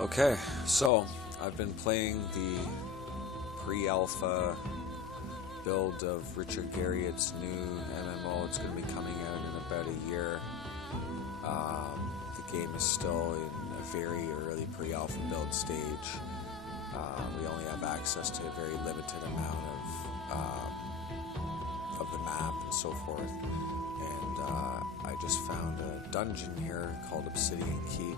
Okay, so I've been playing the pre-alpha build of Richard Garriott's new MMO. It's going to be coming out in about a year. The game is still in a very early pre-alpha build stage. We only have access to a very limited amount of the map and so forth. And I just found a dungeon here called Obsidian Keep.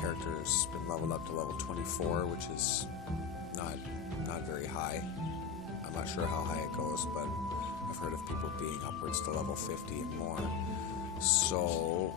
Character's been leveled up to level 24, which is not very high. I'm not sure how high it goes, but I've heard of people being upwards to level 50 and more. So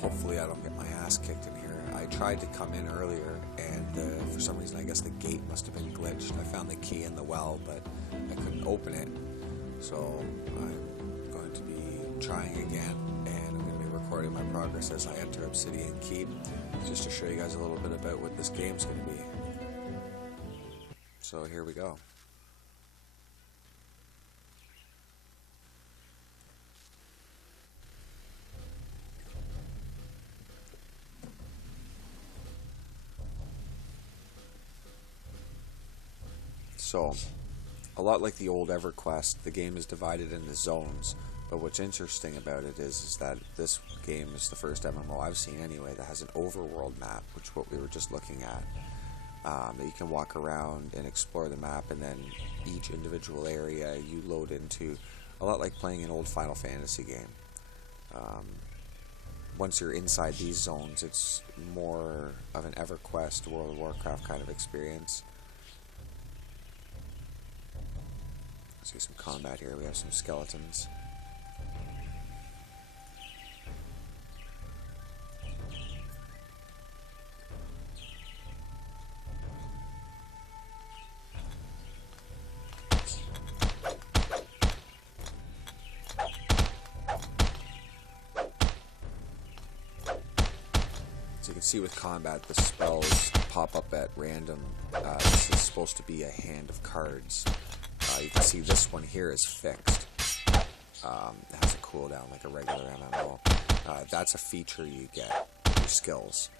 hopefully I don't get my ass kicked in here. I tried to come in earlier, and for some reason I guess the gate must have been glitched. I found the key in the well, but I couldn't open it. So I'm going to be trying again, and I'm going to be recording my progress as I enter Obsidian Keep, just to show you guys a little bit about what this game's going to be. So here we go. So, a lot like the old EverQuest, the game is divided into zones. But what's interesting about it is that this game is the first MMO I've seen anyway that has an overworld map, which is what we were just looking at. That you can walk around and explore the map, and then each individual area you load into, a lot like playing an old Final Fantasy game. Once you're inside these zones, it's more of an EverQuest, World of Warcraft kind of experience. See some combat here. We have some skeletons. So you can see with combat, the spells pop up at random. This is supposed to be a hand of cards. You can see this one here is fixed. It has a cooldown like a regular MMO. That's a feature you get with your skills.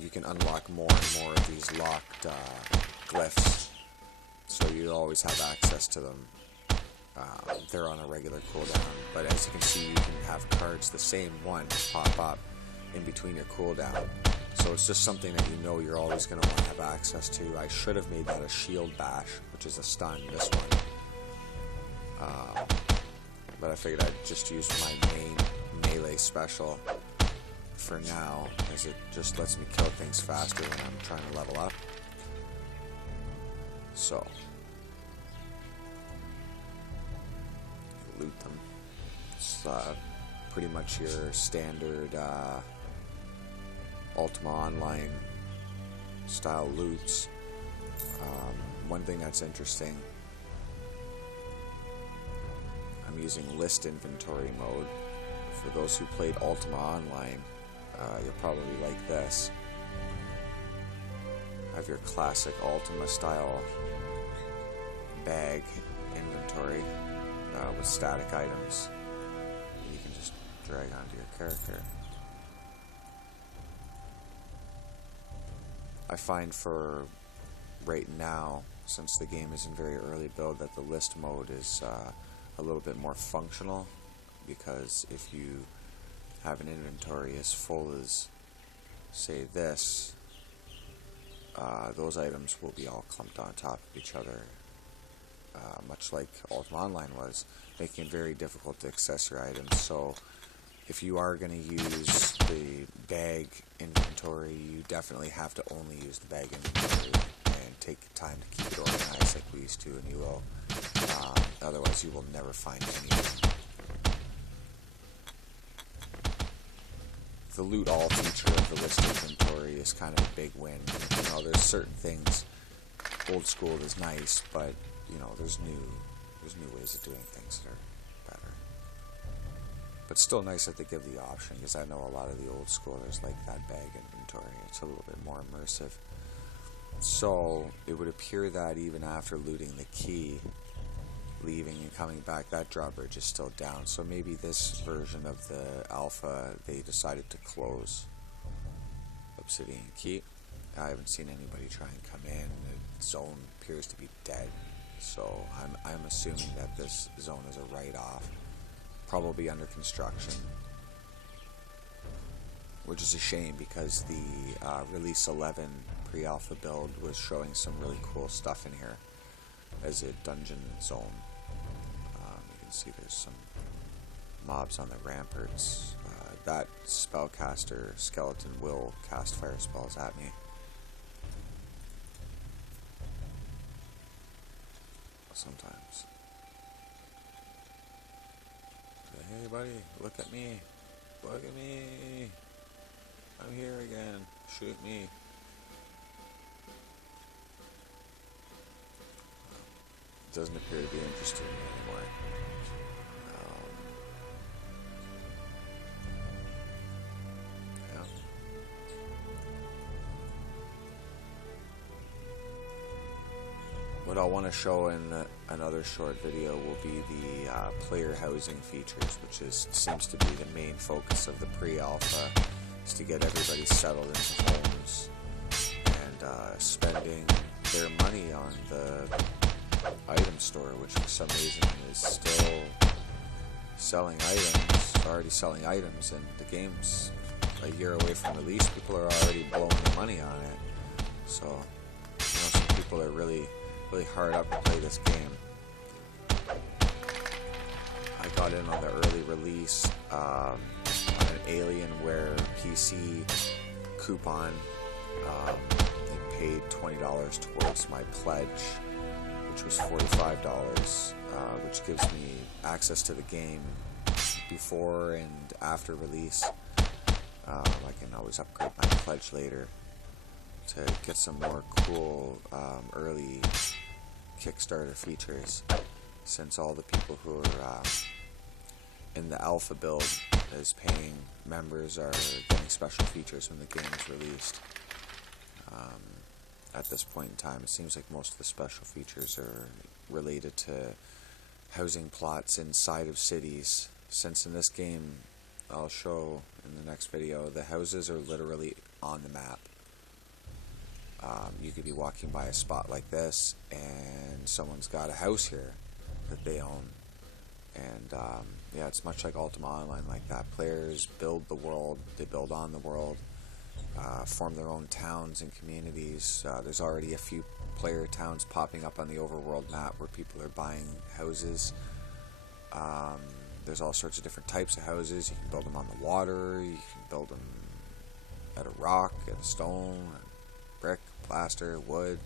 You can unlock more and more of these locked glyphs, so you always have access to them. They're on a regular cooldown, but as you can see, you can have cards, the same one, pop up in between your cooldown. So it's just something that you know you're always going to want to have access to. I should have made that a shield bash, which is a stun, this one. But I figured I'd just use my main melee special for now, as it just lets me kill things faster when I'm trying to level up. So, loot them. It's pretty much your standard Ultima Online style loots. One thing that's interesting, I'm using list inventory mode. For those who played Ultima Online, you'll probably like this. Have your classic Ultima style bag inventory with static items that you can just drag onto your character. I find for right now, since the game is in very early build, that the list mode is a little bit more functional, because if you have an inventory as full as, say, this, those items will be all clumped on top of each other, much like Ultima Online was, making it very difficult to access your items. So if you are going to use the bag inventory, you definitely have to only use the bag inventory and take time to keep it organized like we used to in EVO. Otherwise you will never find anything. The loot all feature of the list inventory is kind of a big win. You know, there's certain things, old school is nice, but you know, there's new ways of doing things that are better. But still nice that they give the option, because I know a lot of the old schoolers like that bag inventory. It's a little bit more immersive. So it would appear that even after looting the key, leaving and coming back, that drawbridge is still down. So maybe this version of the alpha, they decided to close Obsidian Keep. I haven't seen anybody try and come in. The zone appears to be dead. So I'm assuming that this zone is a write-off. Probably under construction. Which is a shame because the Release 11 pre-alpha build was showing some really cool stuff in here as a dungeon zone. You can see there's some mobs on the ramparts. That spellcaster skeleton will cast fire spells at me. Sometimes. Hey buddy, look at me. Look at me. I'm here again. Shoot me. Doesn't appear to be interested in me anymore. Yeah. What I'll want to show in another short video will be the player housing features, which seems to be the main focus of the pre-alpha, is to get everybody settled into homes and spending their money on the item store, which for some reason is still selling items, already selling items, and the game's a year away from release. People are already blowing their money on it. So, some people are really hard up to play this game. I got in on the early release on an Alienware PC coupon. I paid $20 towards my pledge, which was $45, which gives me access to the game before and after release. I can always upgrade my pledge later to get some more cool early Kickstarter features, since all the people who are in the alpha build as paying members are getting special features when the game is released. At this point in time, it seems like most of the special features are related to housing plots inside of cities, since in this game, I'll show in the next video, the houses are literally on the map. You could be walking by a spot like this and someone's got a house here that they own, and yeah, it's much like Ultima Online like that. Players build the world, they build on the world, form their own towns and communities. There's already a few player towns popping up on the overworld map where people are buying houses. There's all sorts of different types of houses. You can build them on the water, you can build them out of rock, out of stone, brick, plaster, wood.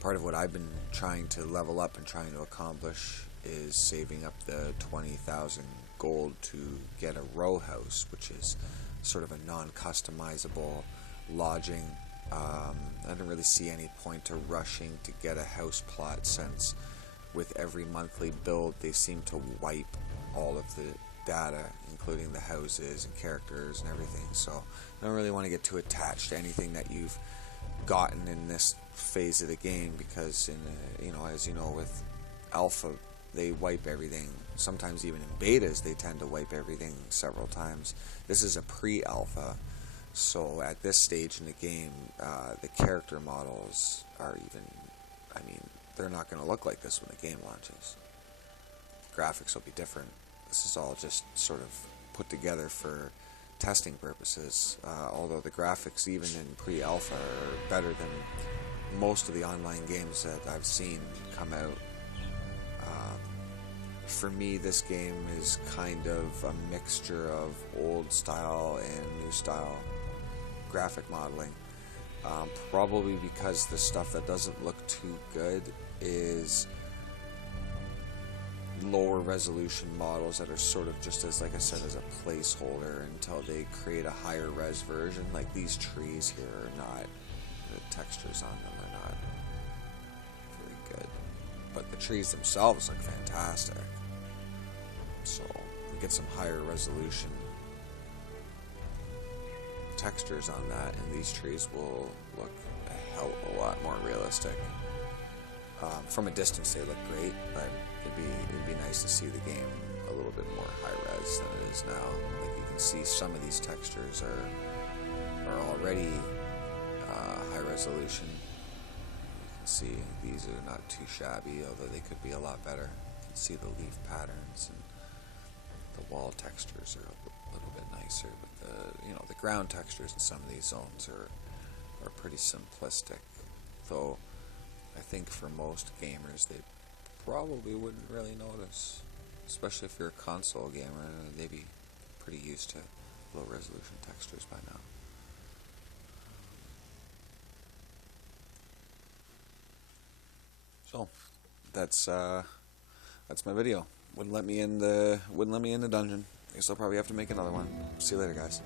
Part of what I've been trying to level up and trying to accomplish is saving up the 20,000 gold to get a row house, which is sort of a non-customizable lodging. I don't really see any point to rushing to get a house plot, since with every monthly build they seem to wipe all of the data, including the houses and characters and everything. So I don't really want to get too attached to anything that you've gotten in this phase of the game, because as you know, with alpha they wipe everything. Sometimes even in betas they tend to wipe everything several times. This is a pre-alpha, so at this stage in the game, the character models are they're not going to look like this when the game launches. Graphics will be different. This is all just sort of put together for testing purposes, although the graphics even in pre-alpha are better than most of the online games that I've seen come out. For me, this game is kind of a mixture of old style and new style graphic modeling. Probably because the stuff that doesn't look too good is lower resolution models that are sort of just as, like I said, as a placeholder until they create a higher res version. Like these trees here are not, the textures on them are not very good, but the trees themselves look fantastic. So we get some higher resolution textures on that, and these trees will look a hell of a lot more realistic. From a distance they look great, but it'd be nice to see the game a little bit more high res than it is now. Like you can see some of these textures are already high resolution. You can see these are not too shabby, although they could be a lot better. You can see the leaf patterns and the wall textures are a little bit nicer, but the ground textures in some of these zones are pretty simplistic. Though I think for most gamers they probably wouldn't really notice, especially if you're a console gamer. They'd be pretty used to low resolution textures by now. So that's my video. Wouldn't let me in the dungeon. I guess I'll probably have to make another one. See you later, guys.